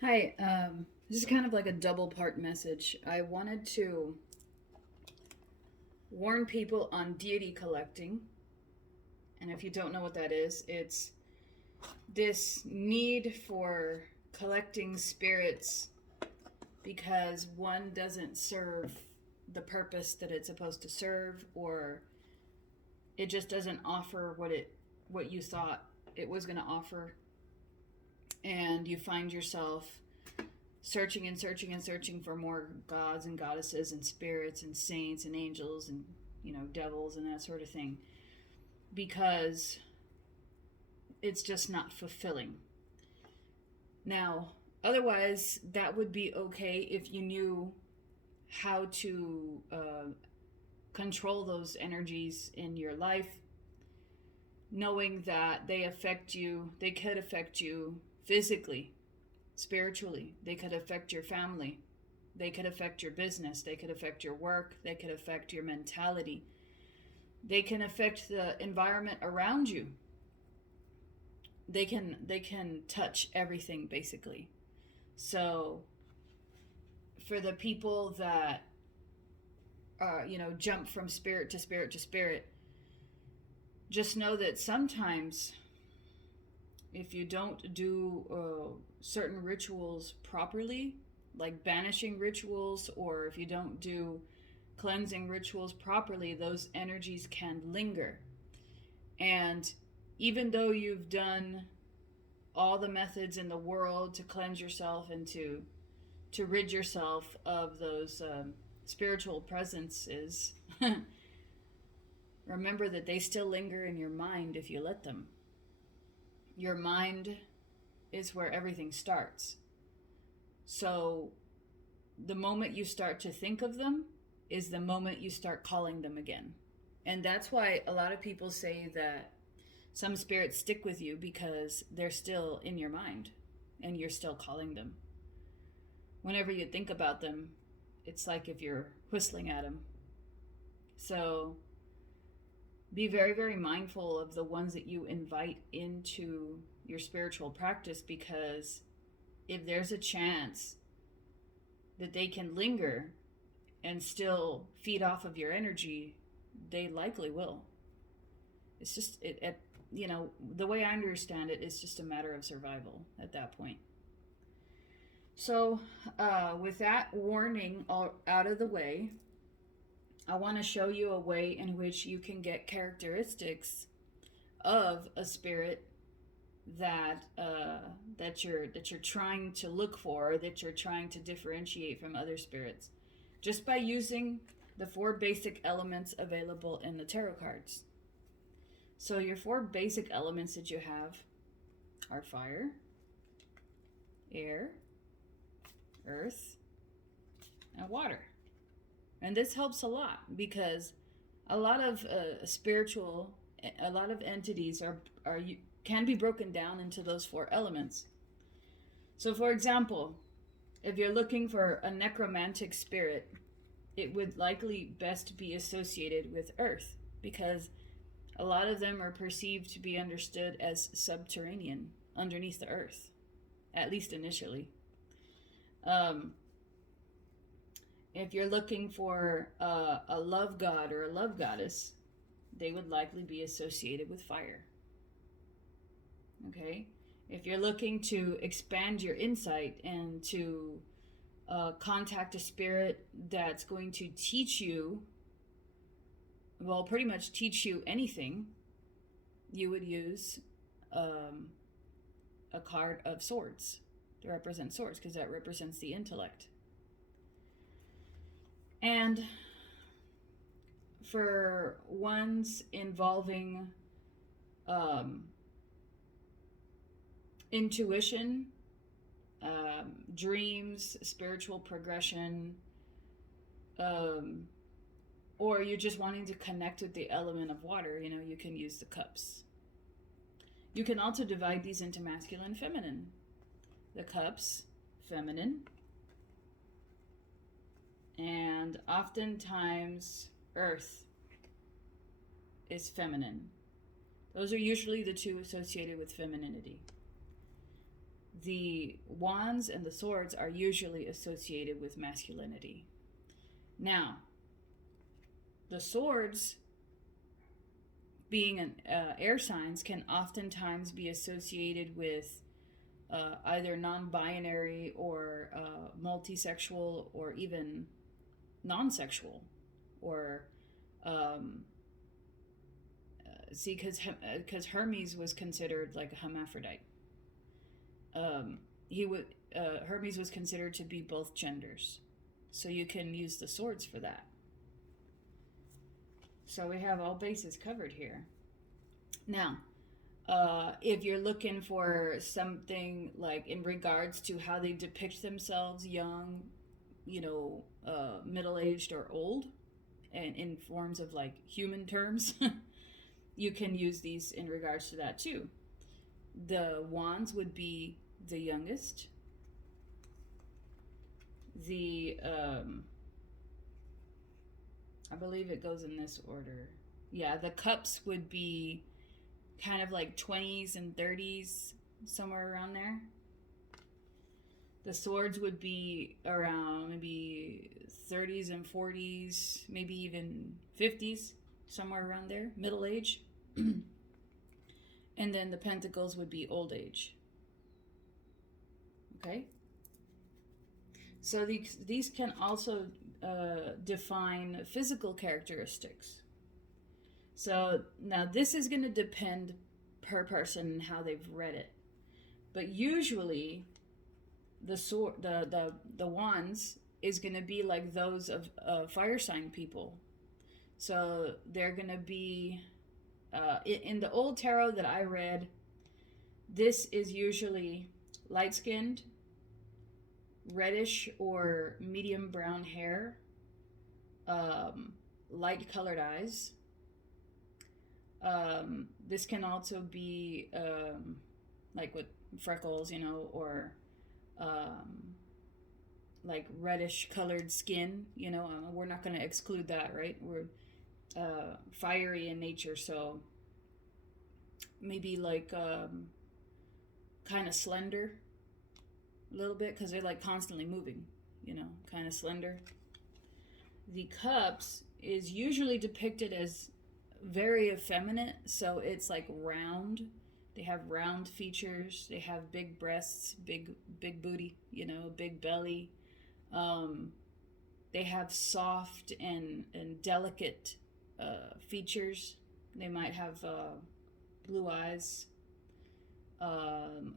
Hi, this is kind of like a double part message. I wanted to warn people on deity collecting. And if you don't know what that is, it's this need for collecting spirits because one doesn't serve the purpose that it's supposed to serve, or it just doesn't offer what you thought it was going to offer, and you find yourself searching and searching and searching for more gods and goddesses and spirits and saints and angels and devils and that sort of thing, because it's just not fulfilling. Now, otherwise that would be okay if you knew how to control those energies in your life, knowing that they could affect you physically, spiritually. They could affect your family. They could affect your business. They could affect your work. They could affect your mentality. They can affect the environment around you. They can touch everything basically. So for the people that jump from spirit to spirit to spirit, just know that sometimes if you don't do certain rituals properly, like banishing rituals, or if you don't do cleansing rituals properly, those energies can linger. And even though you've done all the methods in the world to cleanse yourself and to rid yourself of those spiritual presences, remember that they still linger in your mind if you let them. Your mind is where everything starts. So the moment you start to think of them is the moment you start calling them again. And that's why a lot of people say that some spirits stick with you, because they're still in your mind and you're still calling them. Whenever you think about them, it's like if you're whistling at them. So be very, very mindful of the ones that you invite into your spiritual practice, because if there's a chance that they can linger and still feed off of your energy, they likely will. It's just, the way I understand it, it's just a matter of survival at that point. So, with that warning all out of the way, I want to show you a way in which you can get characteristics of a spirit that you're trying to look for, that you're trying to differentiate from other spirits, just by using the 4 basic elements available in the tarot cards. So your 4 basic elements that you have are fire, air, earth, and water. And this helps a lot because a lot of a lot of entities can be broken down into those 4 elements. So for example, if you're looking for a necromantic spirit, it would likely best be associated with earth, because a lot of them are perceived to be understood as subterranean, underneath the earth, at least initially. If you're looking for a love god or a love goddess, they would likely be associated with fire. Okay? If you're looking to expand your insight and to contact a spirit that's going to teach you, well, pretty much teach you anything, you would use a card of swords to represent swords, because that represents the intellect. And for ones involving intuition, dreams, spiritual progression, or you're just wanting to connect with the element of water, you can use the cups. You can also divide these into masculine and feminine. The cups, feminine, and oftentimes earth is feminine. Those are usually the 2 associated with femininity. The wands and the swords are usually associated with masculinity. Now, the swords, being an air signs, can oftentimes be associated with either non-binary or multisexual or even non-sexual, or see, because Hermes was considered like a hermaphrodite. He would Hermes was considered to be both genders, so you can use the swords for that. So we have all bases covered here. Now, if you're looking for something like in regards to how they depict themselves, young, middle-aged or old, and in forms of like human terms, you can use these in regards to that too. The wands would be the youngest. The I believe it goes in this order. Yeah, the cups would be kind of like 20s and 30s, somewhere around there. The swords would be around maybe 30s and 40s, maybe even 50s, somewhere around there, middle age. And then the pentacles would be old age. Okay? So these can also define physical characteristics. So now this is going to depend per person and how they've read it. But usually the wands is going to be like those of fire sign people. So they're going to be in the old tarot that I read, this is usually light-skinned, reddish or medium brown hair, light colored eyes. This can also be like with freckles, or like reddish colored skin. We're not going to exclude that, right? We're fiery in nature, so maybe like kind of slender a little bit, because they're like constantly moving, kind of slender. The cups is usually depicted as very effeminate, so it's like round. They have round features, they have big breasts, big booty, big belly. They have soft and delicate features. They might have blue eyes.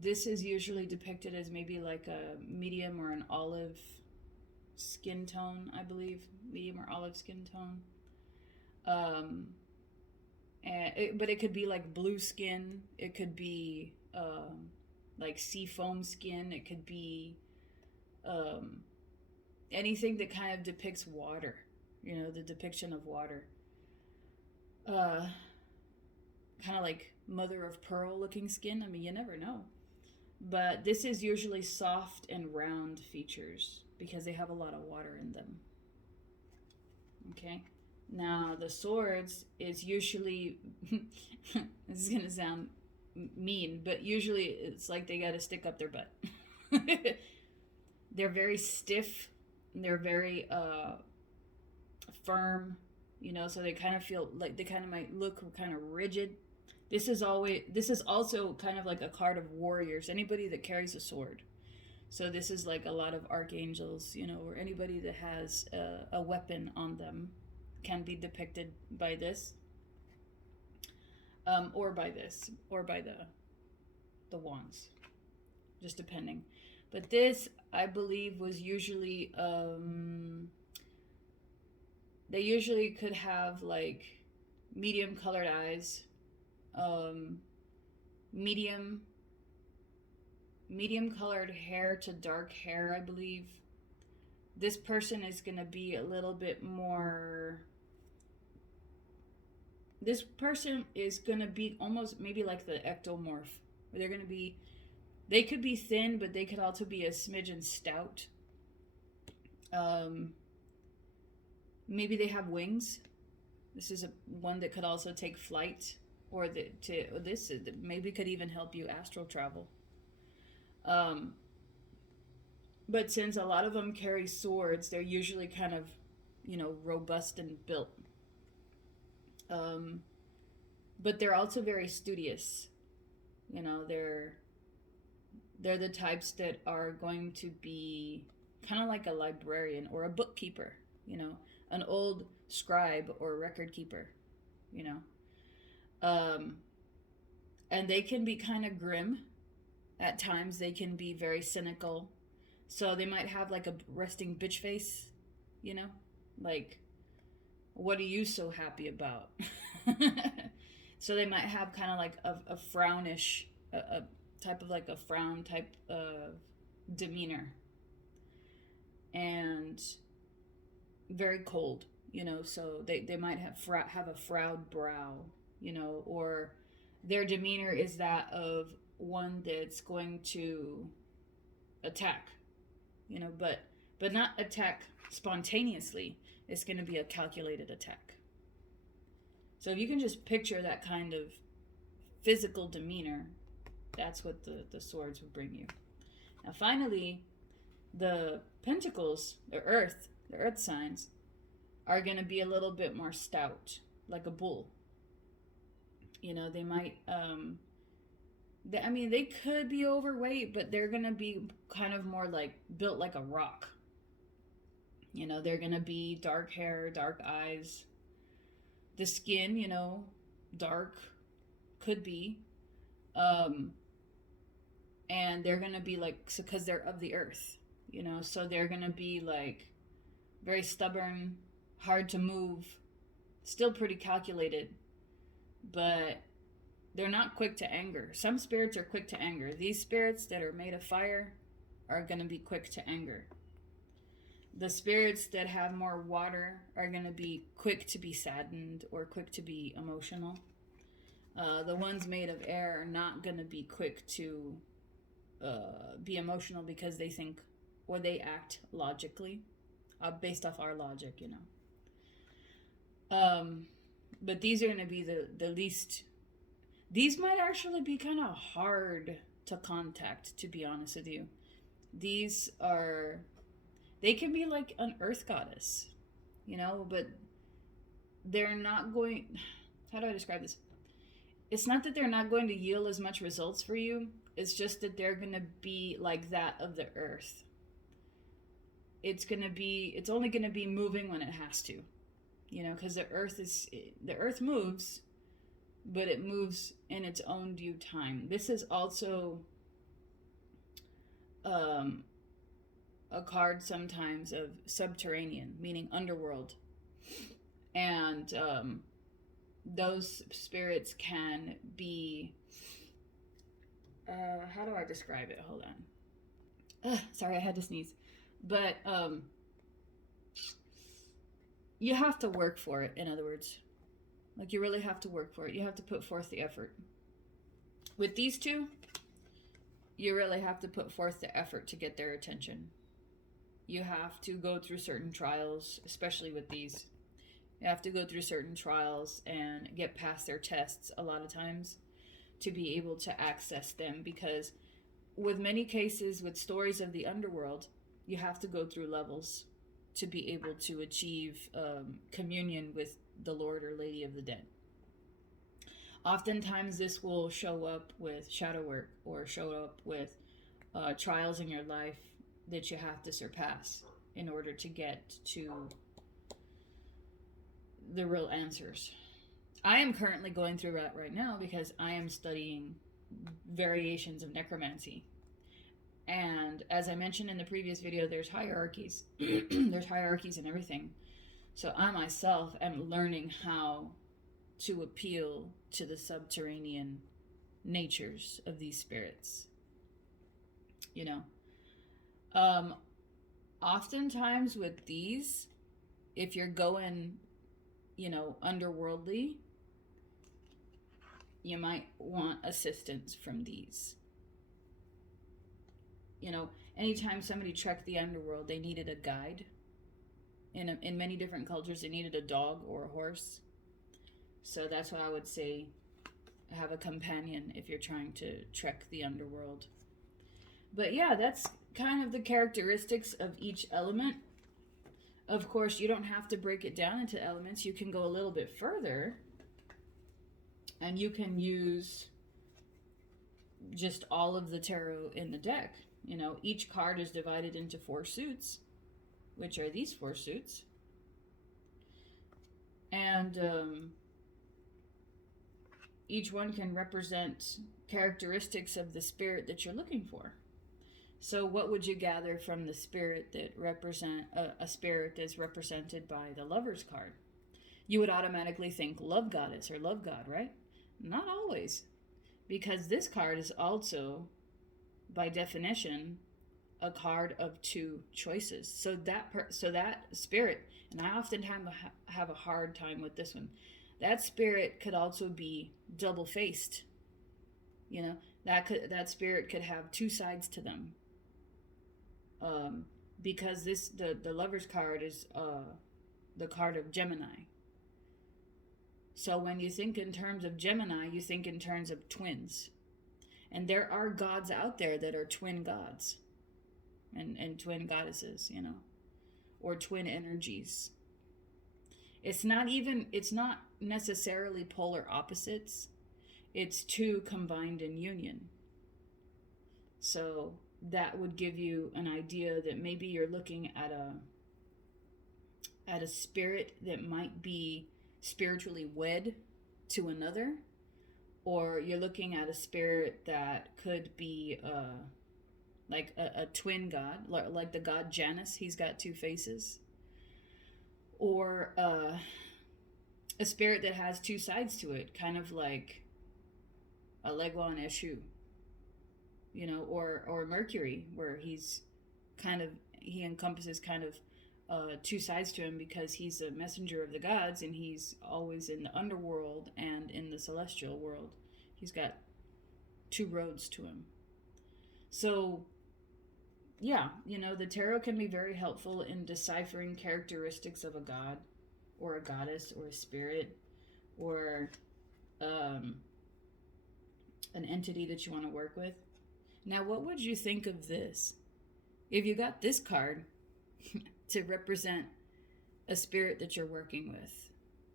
This is usually depicted as maybe like a medium or an olive skin tone, I believe. Medium or olive skin tone. But it could be like blue skin. It could be like sea foam skin. It could be anything that kind of depicts water. The depiction of water. Kind of like mother of pearl looking skin. I mean, you never know. But this is usually soft and round features because they have a lot of water in them. Okay. Now the swords is usually, this is going to sound mean, but usually it's like they got to stick up their butt. They're very stiff. They're very firm, so they kind of feel like they kind of might look kind of rigid. This is also kind of like a card of warriors, anybody that carries a sword. So this is like a lot of archangels, or anybody that has a weapon on them can be depicted by this, or by the wands, just depending. But this, I believe, was usually they usually could have like medium colored eyes, medium colored hair to dark hair, I believe. This person is going to be a little bit more, this person is going to be almost maybe like the ectomorph. They could be thin, but they could also be a smidgen stout. Maybe they have wings. This is one that could also take flight, or maybe could even help you astral travel. Um, but since a lot of them carry swords, they're usually kind of, robust and built. Um, but they're also very studious. They're the types that are going to be kind of like a librarian or a bookkeeper, an old scribe or record keeper, you know. Um, and they can be kind of grim at times. They can be very cynical. So they might have like a resting bitch face, you know? Like, what are you so happy about? So they might have kind of like a frownish, a type of like a frown type of demeanor. And very cold, so they might have a frowed brow, or their demeanor is that of one that's going to attack, but not attack spontaneously. It's going to be a calculated attack. So if you can just picture that kind of physical demeanor, that's what the swords would bring you. Now finally, the pentacles, the earth signs, are going to be a little bit more stout, like a bull. They might, they could be overweight, but they're going to be kind of more like built like a rock. They're going to be dark hair, dark eyes. The skin, dark, could be. And they're going to be like, so because they're of the earth, so they're going to be like very stubborn, hard to move, still pretty calculated, but they're not quick to anger. Some spirits are quick to anger. These spirits that are made of fire are going to be quick to anger. The spirits that have more water are going to be quick to be saddened or quick to be emotional. The ones made of air are not going to be quick to be emotional because they think or they act logically, based off our logic, But these are going to be the least. These might actually be kind of hard to contact, to be honest with you. They can be like an earth goddess, but they're not going. How do I describe this? It's not that they're not going to yield as much results for you. It's just that they're going to be like that of the earth. It's only going to be moving when it has to, because the earth moves, but it moves in its own due time. This is also a card sometimes of subterranean, meaning underworld. And those spirits can be, how do I describe it? Hold on. Sorry, I had to sneeze. But you have to work for it, in other words. Like, you really have to work for it. You have to put forth the effort. With these two, you really have to put forth the effort to get their attention. You have to go through certain trials, especially with these. You have to go through certain trials and get past their tests a lot of times to be able to access them, because with many cases, with stories of the underworld, you have to go through levels to be able to achieve communion with the Lord or Lady of the Dead. Oftentimes this will show up with shadow work or show up with trials in your life that you have to surpass in order to get to the real answers. I am currently going through that right now because I am studying variations of necromancy. And as I mentioned in the previous video, there's hierarchies. There's hierarchies in everything. So I myself am learning how to appeal to the subterranean natures of these spirits. Oftentimes with these, if you're going, underworldly, you might want assistance from these. Anytime somebody trekked the underworld, they needed a guide. In many different cultures, they needed a dog or a horse. So that's why I would say have a companion if you're trying to trek the underworld. But yeah, that's kind of the characteristics of each element. Of course, you don't have to break it down into elements. You can go a little bit further and you can use just all of the tarot in the deck. You know, each card is divided into 4 suits, which are these 4 suits. And each one can represent characteristics of the spirit that you're looking for. So what would you gather from the spirit that represent a spirit that's represented by the Lover's card? You would automatically think love goddess or love god, right? Not always, because this card is also, by definition, a card of 2 choices. So that spirit, and I oftentimes have a hard time with this one. That spirit could also be double-faced. You know, that spirit could have 2 sides to them. Because the Lover's card is the card of Gemini. So when you think in terms of Gemini, you think in terms of twins. And there are gods out there that are twin gods and twin goddesses, you know, or twin energies. It's not necessarily polar opposites. It's 2 combined in union. So that would give you an idea that maybe you're looking at a spirit that might be spiritually wed to another, or you're looking at a spirit that could be like a twin god, like the god Janus. He's got 2 faces. Or a spirit that has 2 sides to it, kind of like a Legua and Eshu. You know, or Mercury, where he encompasses kind of 2 sides to him, because he's a messenger of the gods and he's always in the underworld and in the celestial world. He's got 2 roads to him. So yeah, you know, the tarot can be very helpful in deciphering characteristics of a god or a goddess or a spirit or an entity that you want to work with. Now, what would you think of this? If you got this card to represent a spirit that you're working with,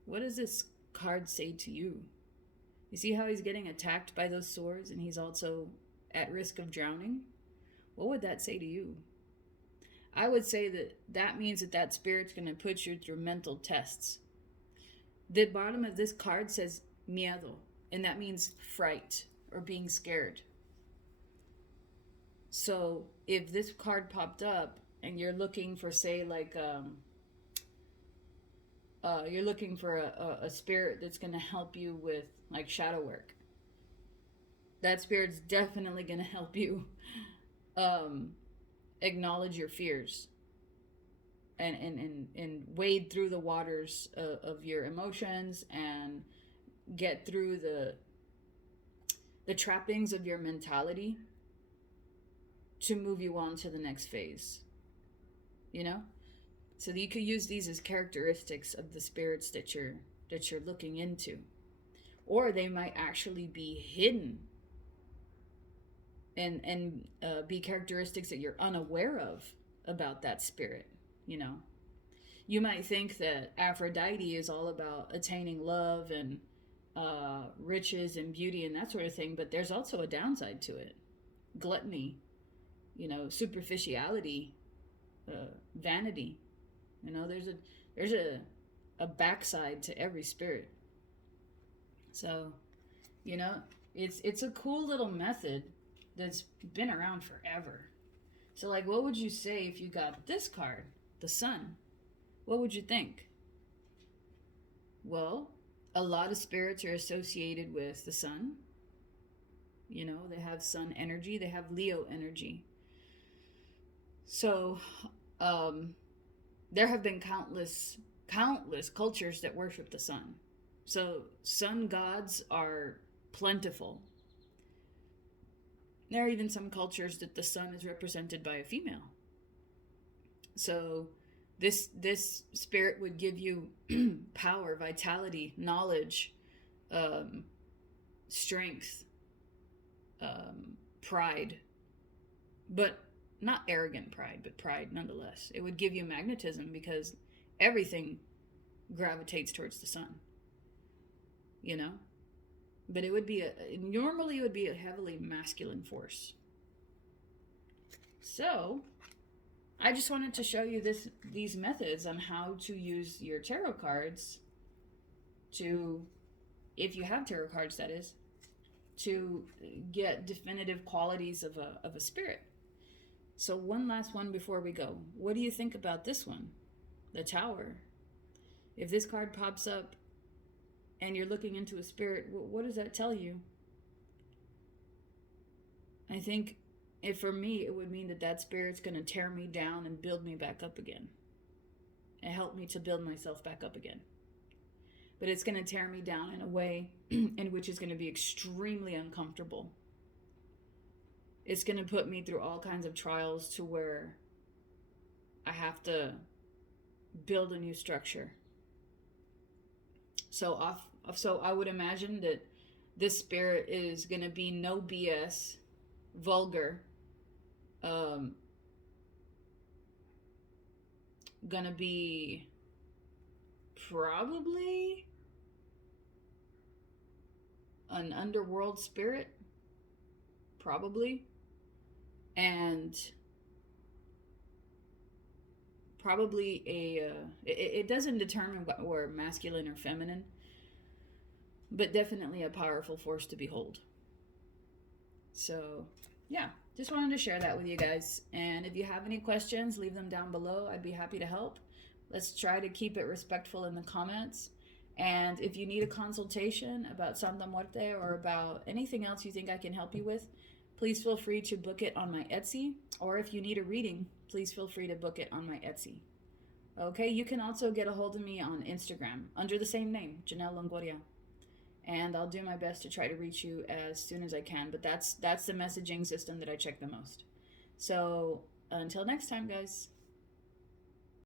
what does this card say to you? You see how he's getting attacked by those swords and he's also at risk of drowning? What would that say to you? I would say that means that spirit's going to put you through mental tests. The bottom of this card says miedo, and that means fright or being scared. So if this card popped up and you're looking for, say, like you're looking for a spirit that's going to help you with like shadow work, that spirit's definitely going to help you acknowledge your fears and wade through the waters of your emotions and get through the trappings of your mentality to move you on to the next phase, you know? So you could use these as characteristics of the spirits that you're looking into. Or they might actually be hidden and be characteristics that you're unaware of about that spirit, you know? You might think that Aphrodite is all about attaining love and riches and beauty and that sort of thing, but there's also a downside to it. Gluttony, you know, superficiality, vanity. You know, there's a backside to every spirit. So, you know, it's a cool little method that's been around forever. So, like, what would you say if you got this card, the Sun? What would you think? Well, a lot of spirits are associated with the Sun. You know, they have Sun energy, they have Leo energy. So, there have been countless cultures that worship the sun. So, sun gods are plentiful. There are even some cultures that the sun is represented by a female. So, this spirit would give you power, vitality, knowledge, strength, pride, but not arrogant pride, but pride nonetheless. It would give you magnetism because everything gravitates towards the sun, you know? But it would be normally it would be a heavily masculine force. So, I just wanted to show you these methods on how to use your tarot cards to, if you have tarot cards, that is, to get definitive qualities of a spirit. So one last one before we go. What do you think about this one? The Tower. If this card pops up and you're looking into a spirit, what does that tell you? I think if for me, it would mean that spirit's going to tear me down and build me back up again. And help me to build myself back up again. But it's going to tear me down in a way in which is going to be extremely uncomfortable. It's going to put me through all kinds of trials to where I have to build a new structure. So I would imagine that this spirit is going to be no BS, vulgar, gonna be probably an underworld spirit, probably, and probably it doesn't determine what we're masculine or feminine, but definitely a powerful force to behold. So yeah, just wanted to share that with you guys. And if you have any questions, leave them down below. I'd be happy to help. Let's try to keep it respectful in the comments. And if you need a consultation about Santa Muerte or about anything else you think I can help you with, please feel free to book it on my Etsy. Or if you need a reading, please feel free to book it on my Etsy. Okay, you can also get a hold of me on Instagram under the same name, Janelle Longoria. And I'll do my best to try to reach you as soon as I can. But that's the messaging system that I check the most. So until next time, guys.